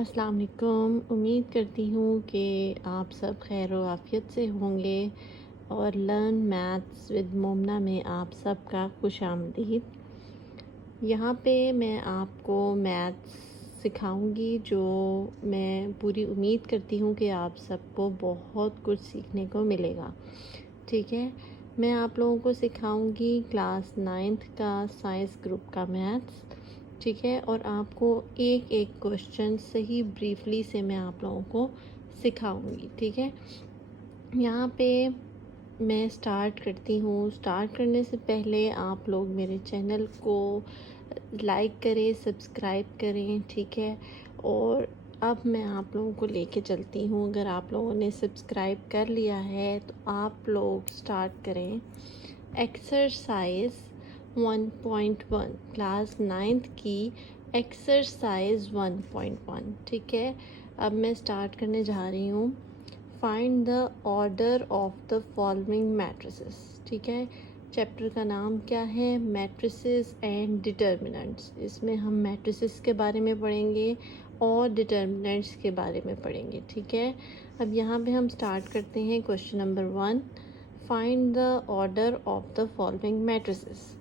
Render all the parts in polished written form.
अस्सलाम वालेकुम। उम्मीद करती हूँ कि आप सब खैर व आफ़ियत से होंगे और लर्न मैथ्स विद मोमना में आप सबका खुशामदीद। यहाँ पे मैं आपको मैथ्स सिखाऊंगी जो मैं पूरी उम्मीद करती हूँ कि आप सबको बहुत कुछ सीखने को मिलेगा। ठीक है, मैं आप लोगों को सिखाऊंगी क्लास 9th का साइंस ग्रुप का मैथ्स। ठीक है, और आपको एक एक क्वेश्चन सही ब्रीफली से मैं आप लोगों को सिखाऊंगी। ठीक है, यहाँ पे मैं स्टार्ट करती हूँ। स्टार्ट करने से पहले आप लोग मेरे चैनल को लाइक करें, सब्सक्राइब करें। ठीक है, और अब मैं आप लोगों को लेके चलती हूँ। अगर आप लोगों ने सब्सक्राइब कर लिया है तो आप लोग स्टार्ट करें एक्सरसाइज 1.1 क्लास 9th की एक्सरसाइज 1.1। ठीक है, अब मैं स्टार्ट करने जा रही हूँ। Find the order of the following matrices. ठीक है, चैप्टर का नाम क्या है? Matrices and determinants. इसमें हम मैट्रिसेस के बारे में पढ़ेंगे और डिटर्मिनेंट्स के बारे में पढ़ेंगे। ठीक है, अब यहाँ पे हम स्टार्ट करते हैं question number 1। Find the order of the following matrices.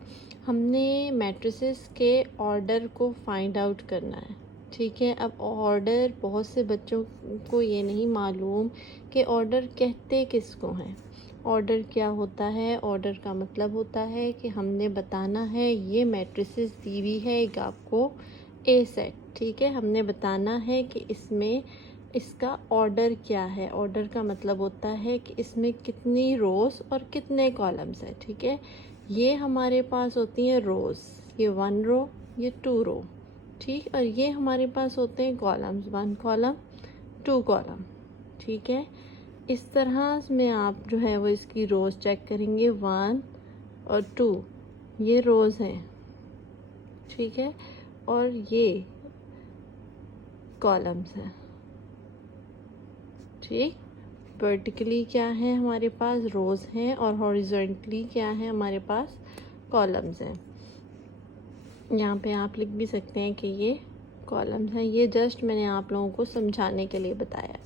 हमने मैट्रिसेस के ऑर्डर को फाइंड आउट करना है। ठीक है, अब ऑर्डर बहुत से बच्चों को ये नहीं मालूम कि ऑर्डर कहते किसको हैं। ऑर्डर क्या होता है? ऑर्डर का मतलब होता है कि हमने बताना है ये मैट्रिसेस दी हुई है एक आपको ए सेट। ठीक है, हमने बताना है कि इसमें इसका ऑर्डर क्या है। ऑर्डर का मतलब होता है कि इसमें कितनी रोज़ और कितने कॉलम्स हैं। ठीक है, ये हमारे पास होती हैं रोज़, ये 1 रो, ये 2 रो। ठीक, और ये हमारे पास होते हैं कॉलम्स, 1 कॉलम 2 कॉलम। ठीक है, इस तरह में आप जो है वो इसकी रोज़ चेक करेंगे 1 और 2, ये रोज़ हैं। ठीक है, और ये कॉलम्स हैं। ठीक, वर्टिकली क्या है हमारे पास? रोज़ हैं, और हॉरिजॉन्टली क्या है हमारे पास? कॉलम्स हैं। यहाँ पे आप लिख भी सकते हैं कि ये कॉलम्स हैं। ये जस्ट मैंने आप लोगों को समझाने के लिए बताया।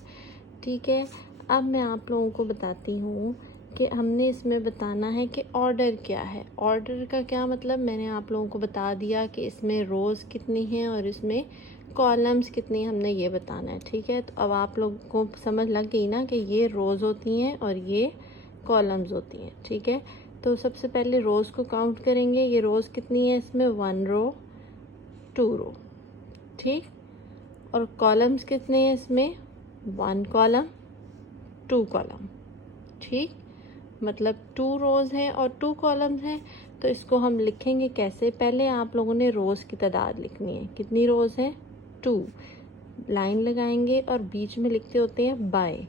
ठीक है, अब मैं आप लोगों को बताती हूँ कि हमने इसमें बताना है कि ऑर्डर क्या है। ऑर्डर का क्या मतलब? मैंने आप लोगों को बता दिया कि इसमें रोज़ कितनी हैं और इसमें कॉलम्स कितनी, हमने ये बताना है। ठीक है, तो अब आप लोगों को समझ लग गई ना कि ये रोज़ होती हैं और ये कॉलम्स होती हैं। ठीक है, तो सबसे पहले रोज़ को काउंट करेंगे। ये रोज़ कितनी है? इसमें 1 रो 2 रो। ठीक, और कॉलम्स कितने हैं इसमें? 1 कॉलम 2 कॉलम। ठीक, मतलब 2 रोज़ हैं और 2 कॉलम्स हैं। तो इसको हम लिखेंगे कैसे? पहले आप लोगों ने रोज़ की तादाद लिखनी है। कितनी रोज़ हैं? 2। लाइन लगाएंगे और बीच में लिखते होते हैं बाय।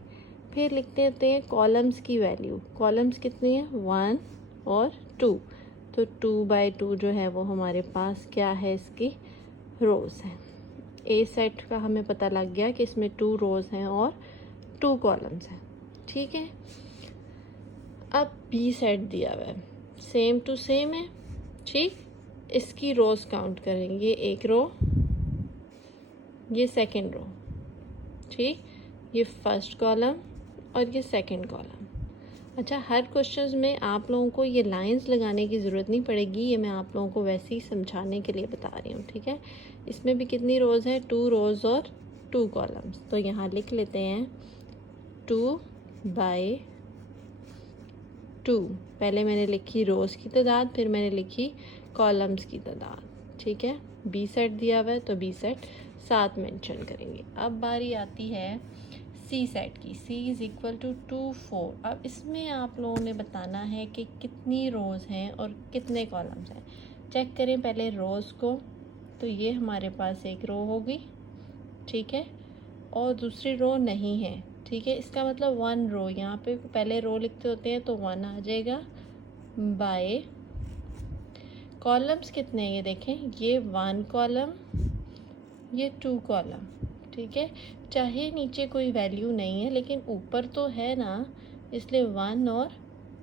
फिर लिखते होते हैं कॉलम्स की वैल्यू। कॉलम्स कितनी है? 1 और 2। तो 2/2 जो है वो हमारे पास क्या है? इसकी रोज़ है। ए सेट का हमें पता लग गया कि इसमें 2 रोज़ हैं और 2 कॉलम्स हैं। ठीक है, अब बी सेट दिया हुआ है, सेम टू सेम है। ठीक, इसकी रोज़ काउंट करेंगे। एक रो, ये सेकंड रो। ठीक, ये फर्स्ट कॉलम और ये सेकंड कॉलम। अच्छा, हर क्वेश्चंस में आप लोगों को ये लाइंस लगाने की ज़रूरत नहीं पड़ेगी, ये मैं आप लोगों को वैसे ही समझाने के लिए बता रही हूँ। ठीक है, इसमें भी कितनी रोज़ है? 2 रोज़ और 2 कॉलम्स। तो यहाँ लिख लेते हैं 2/2। पहले मैंने लिखी रोज़ की तादाद, फिर मैंने लिखी कॉलम्स की तादाद। ठीक है, बी सेट दिया हुआ है तो बी सेट साथ मेंशन करेंगे। अब बारी आती है सी सेट की। C is equal to 2 4। अब इसमें आप लोगों ने बताना है कि कितनी रोज़ हैं और कितने कॉलम्स हैं। चेक करें पहले रोज़ को, तो ये हमारे पास एक रो होगी। ठीक है, और दूसरी रो नहीं है। ठीक है, इसका मतलब 1 रो, यहाँ पे पहले रो लिखते होते हैं तो 1 आ जाएगा बाय। कॉलम्स कितने हैं ये देखें, ये 1 कॉलम, ये 2 कॉलम। ठीक है, चाहे नीचे कोई वैल्यू नहीं है लेकिन ऊपर तो है ना, इसलिए 1 और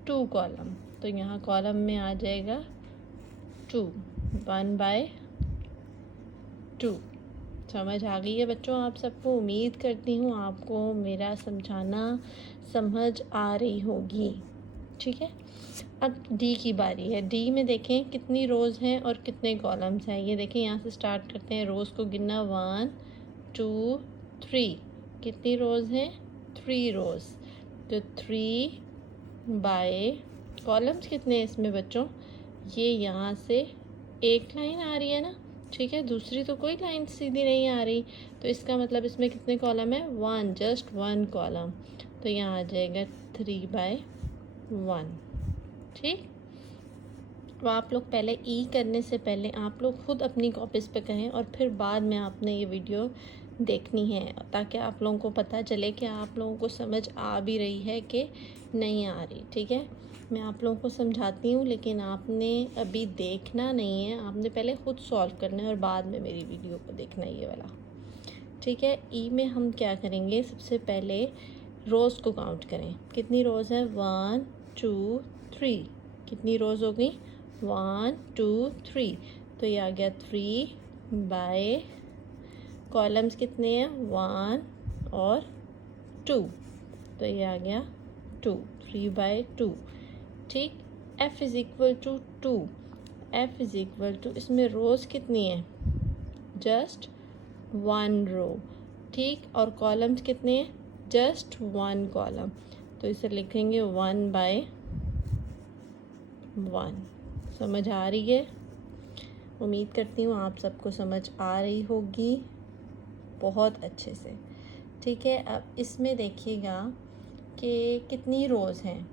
2 कॉलम। तो यहाँ कॉलम में आ जाएगा 2, 1/2। समझ आ गई है बच्चों आप सबको? उम्मीद करती हूँ आपको मेरा समझाना समझ आ रही होगी। ठीक है, अब डी की बारी है। डी में देखें कितनी रोज़ हैं और कितने कॉलम्स हैं। ये देखें, यहाँ से स्टार्ट करते हैं रोज़ को गिनना। 1 2 3। कितनी रोज़ हैं? 3 रोज़। तो 3 बाय कॉलम्स कितने हैं इसमें बच्चों? ये यहाँ से एक लाइन आ रही है ना, ठीक है, दूसरी तो कोई लाइन सीधी नहीं आ रही, तो इसका मतलब इसमें कितने कॉलम है? 1, जस्ट 1 कॉलम। तो यहाँ आ जाएगा 3/1। ठीक, तो आप लोग पहले ई करने से पहले आप लोग खुद अपनी कॉपीज़ पे कहें और फिर बाद में आपने ये वीडियो देखनी है, ताकि आप लोगों को पता चले कि आप लोगों को समझ आ भी रही है कि नहीं आ रही। ठीक है, मैं आप लोगों को समझाती हूँ, लेकिन आपने अभी देखना नहीं है, आपने पहले खुद सॉल्व करना है और बाद में मेरी वीडियो को देखना है, ये वाला। ठीक है, ई में हम क्या करेंगे? सबसे पहले रोज़ को काउंट करें। कितनी रोज़ है? 1 2 3। कितनी रोज़ हो गई? 1 2 3। तो ये आ गया 3 बाय कॉलम्स कितने हैं? 1 और 2। तो ये आ गया 2, 3/2। ठीक, F is equal to 2। F is equal to, इसमें रोज़ कितनी है? Just 1 row. ठीक, और कॉलम्स कितने हैं? Just 1 column. तो इसे लिखेंगे 1/1। समझ आ रही है? उम्मीद करती हूँ आप सबको समझ आ रही होगी बहुत अच्छे से। ठीक है, अब इसमें देखिएगा कि कितनी रोज़ हैं।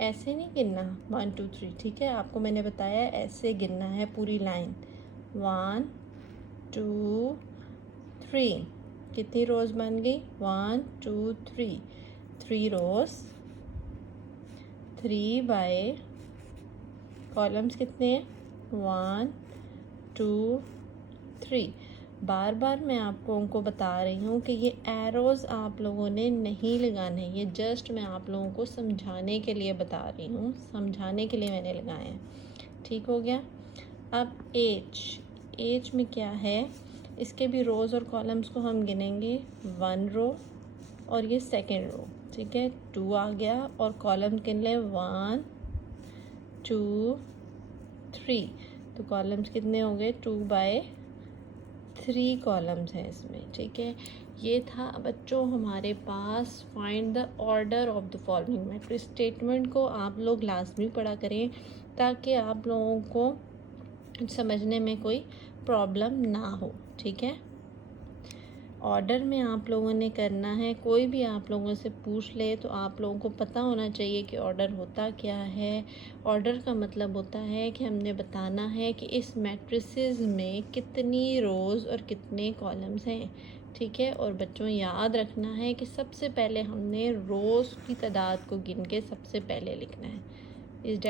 ऐसे नहीं गिनना 1 2 3, ठीक है, आपको मैंने बताया ऐसे गिनना है पूरी लाइन। 1 2 3। कितनी रोज़ बन गई? 1 2 3। 3 रोज़। 3 बाय कॉलम्स कितने हैं? 1 2 3। बार बार मैं आप लोगों को बता रही हूँ कि ये एरोज़ आप लोगों ने नहीं लगाने, ये जस्ट मैं आप लोगों को समझाने के लिए बता रही हूँ, समझाने के लिए मैंने लगाए हैं। ठीक हो गया। अब एज में क्या है? इसके भी रोज़ और कॉलम्स को हम गिनेंगे। 1 रो और ये सेकेंड रो। ठीक है, 2 आ गया और कॉलम गिन लें 1 2 3। तो कॉलम्स कितने हो गए? 2/3 कॉलम्स हैं इसमें। ठीक है, ये था बच्चों हमारे पास find the order of the following matrix. Statement को आप लोग लाजमी पढ़ा करें ताकि आप लोगों को समझने में कोई प्रॉब्लम ना हो। ठीक है, ऑर्डर में आप लोगों ने करना है। कोई भी आप लोगों से पूछ ले तो आप लोगों को पता होना चाहिए कि ऑर्डर होता क्या है। ऑर्डर का मतलब होता है कि हमने बताना है कि इस मैट्रिसेस में कितनी रोज़ और कितने कॉलम्स हैं। ठीक है, और बच्चों याद रखना है कि सबसे पहले हमने रोज़ की तादाद को गिन के सबसे पहले लिखना है। इस